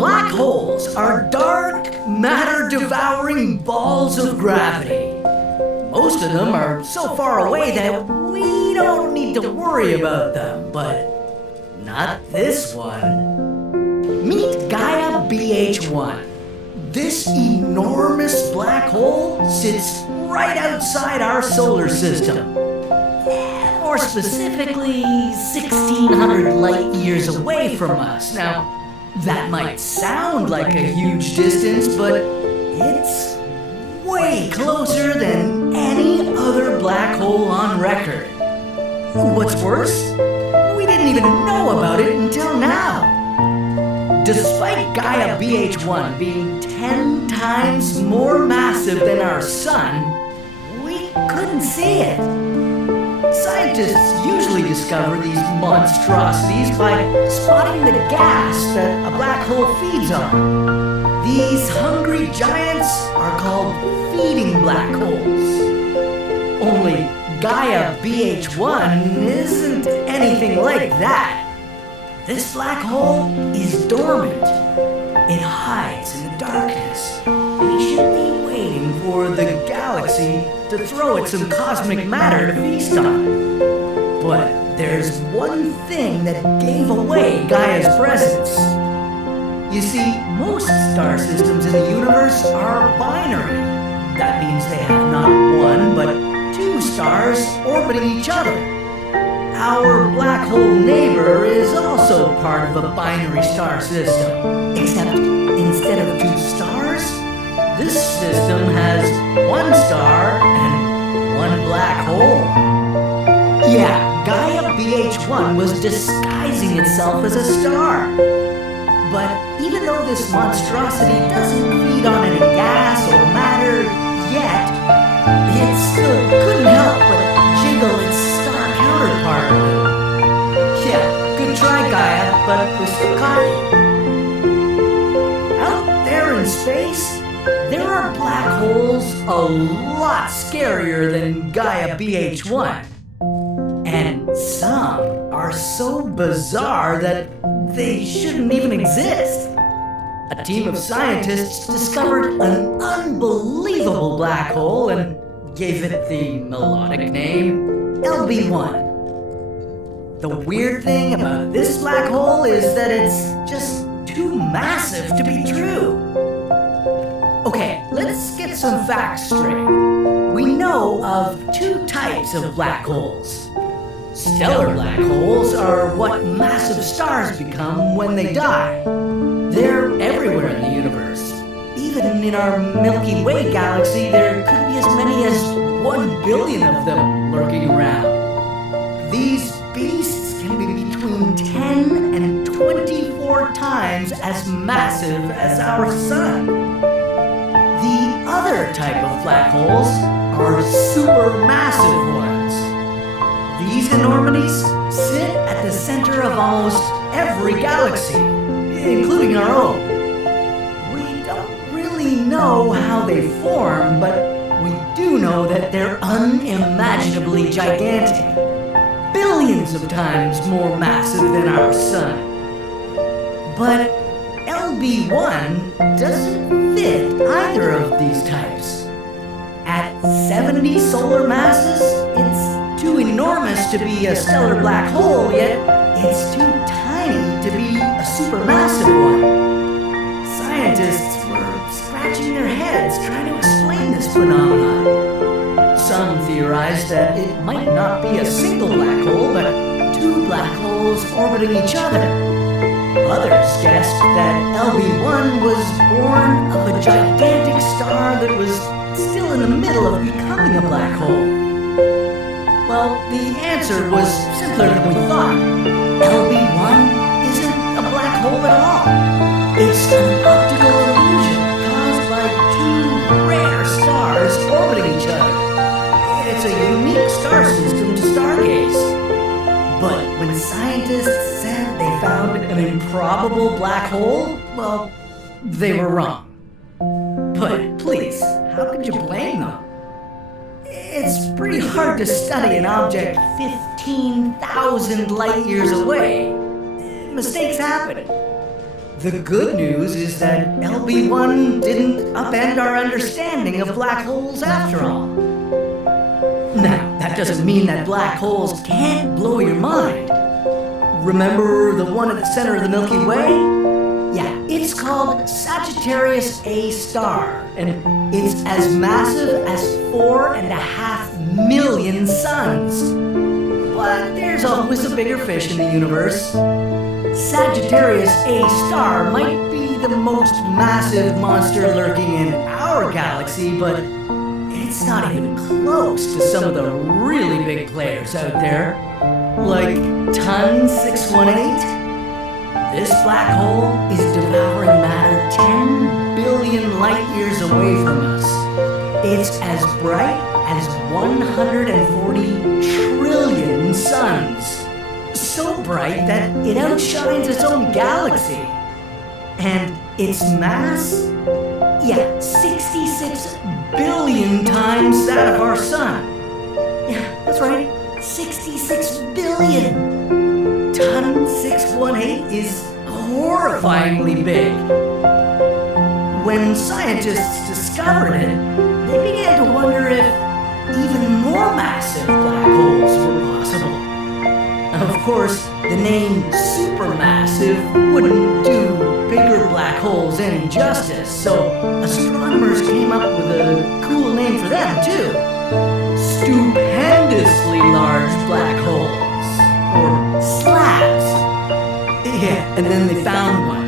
Black holes are dark, matter-devouring balls of gravity. Most of them are so far away that we don't need to worry about them, but not this one. Meet Gaia BH1. This enormous black hole sits right outside our solar system. More specifically, 1,600 light years away from us. Now, that might sound like a huge distance, but it's way closer than any other black hole on record. What's worse, we didn't even know about it until now. Despite Gaia BH1 being 10 times more massive than our sun, we couldn't see it. Scientists usually discover these monstrosities by spotting the gas that a black hole feeds on. These hungry giants are called feeding black holes. Only Gaia BH1 isn't anything like that. This black hole is dormant. It hides in the darkness, patiently waiting for the galaxy to throw it some cosmic matter to feast on. But there's one thing that gave away Gaia's presence. You see, most star systems in the universe are binary. That means they have not one, but two stars orbiting each other. Our black hole neighbor is also part of a binary star system. Except instead of two stars, this system has one star and one black hole. Yeah, Gaia BH1 was disguising itself as a star. But even though this monstrosity doesn't feed on any gas or matter yet, it still couldn't help but jiggle its star counterpart. Yeah, good try, Gaia, but we still caught you. Out there in space, there are black holes a lot scarier than Gaia BH1. And some are so bizarre that they shouldn't even exist. A team of scientists discovered an unbelievable black hole and gave it the melodic name LB1. The weird thing about this black hole is that it's just too massive to be true. Okay, let's get some facts straight. We know of two types of black holes. Stellar black holes are what massive stars become when they die. They're everywhere in the universe. Even in our Milky Way galaxy, there could be as many as 1 billion of them lurking around. These beasts can be between 10 and 24 times as massive as our sun. The other type of black holes are supermassive ones. These enormities sit at the center of almost every galaxy, including our own. We don't really know how they form, but we do know that they're unimaginably gigantic, billions of times more massive than our sun. But LB1 doesn't fit either of these types. At 70 solar masses, it's too enormous to be a stellar black hole, yet it's too tiny to be a supermassive one. Scientists were scratching their heads trying to explain this phenomenon. Some theorized that it might not be a single black hole, but two black holes orbiting each other. Others guessed that LB1 was born of a gigantic star that was still in the middle of becoming a black hole. Well, the answer was simpler than we thought. LB1 isn't a black hole at all. It's an optical illusion caused by two rare stars orbiting each other. It's a unique star system to stargaze. But when scientists said they found an improbable black hole, well, they were wrong. But please, how could you blame them? It's pretty hard to study an object 15,000 light years away. Mistakes happen. The good news is that LB1 didn't upend our understanding of black holes after all. Now, that doesn't mean that black holes can't blow your mind. Remember the one at the center of the Milky Way? Yeah, it's called Sagittarius A star, and it's as massive as 4.5 million suns. But there's always a bigger fish in the universe. Sagittarius A star might be the most massive monster lurking in our galaxy, but it's not even close to some of the really big players out there, like TON 618. This black hole is devouring matter 10 billion light years away from us. It's as bright as 140 trillion suns. So bright that it outshines its own galaxy. And its mass? Yeah, 66 billion times that of our sun. Yeah, that's right, 66 billion. TON 618 is horrifyingly big. When scientists discovered it, they began to wonder if even more massive black holes were possible. Of course, the name supermassive wouldn't do bigger black holes any justice, so astronomers came up with a cool name for them too. Stupendously large black holes, or slabs. Yeah, and then they found one.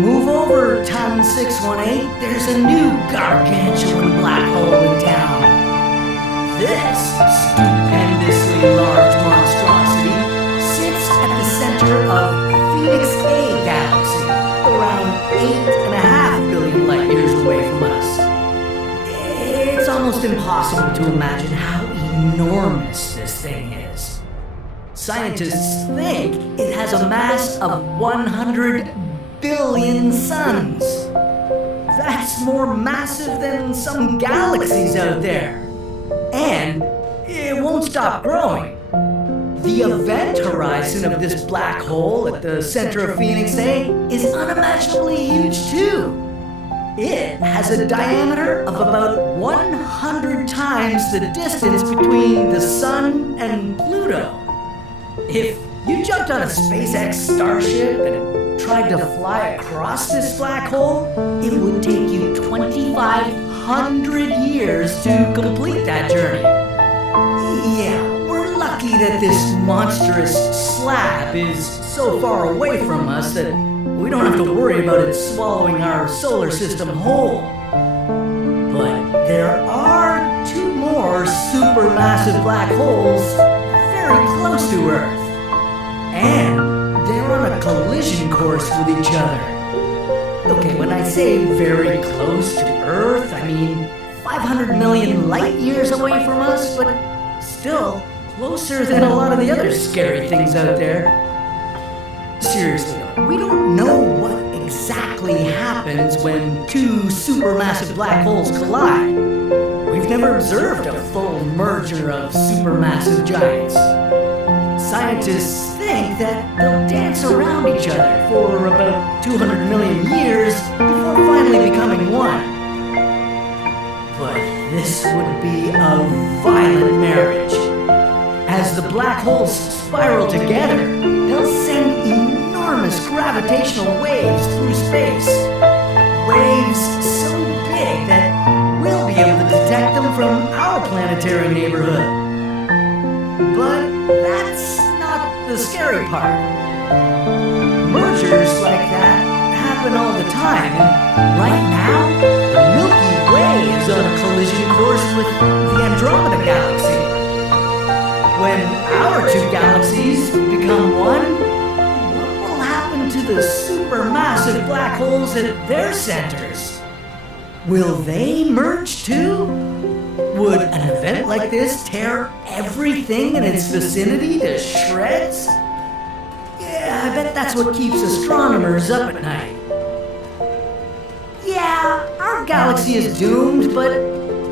Move over, TON 618, there's a new gargantuan black hole in town. This stupendously large monstrosity sits at the center of Phoenix A galaxy, around 8.5 billion light years away from us. It's almost impossible to imagine how enormous this thing is. Scientists think it has a mass of 100 billion suns. That's more massive than some galaxies out there. And it won't stop growing. The event horizon of this black hole at the center of Phoenix A is unimaginably huge too. It has a diameter of about 100 times the distance between the Sun and Pluto. If you jumped on a SpaceX Starship and tried to fly across this black hole, it would take you 2,500 years to complete that journey. Yeah, we're lucky that this monstrous slab is so far away from us that we don't have to worry about it swallowing our solar system whole. But there are two more supermassive black holes very close to Earth. And they're on a collision course with each other. Okay, when I say very close to Earth, I mean 500 million light years away from us, but still closer than a lot of the other scary things out there. Seriously, we don't know what exactly happens when two supermassive black holes collide. We've never observed a full merger of supermassive giants. Scientists think that they'll dance around each other for about 200 million years before finally becoming one. But this would be a violent marriage. As the black holes spiral together, they'll send enormous gravitational waves through space. Waves so big that we'll be able to detect them from our planetary neighborhood. But that's not the scary part. Mergers like that happen all the time, and right now, the Milky Way is on a collision course with the Andromeda Galaxy. When our two galaxies become one, what will happen to the supermassive black holes at their centers? Will they merge too? Would an event like this tear everything in its vicinity to shreds? Yeah, I bet that's what keeps astronomers up at night. Yeah, our galaxy is doomed, but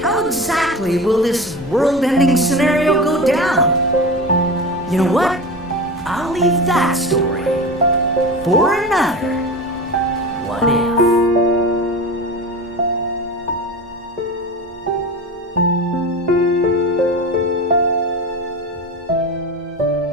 how exactly will this world-ending scenario go down? You know what? I'll leave that story for another What if?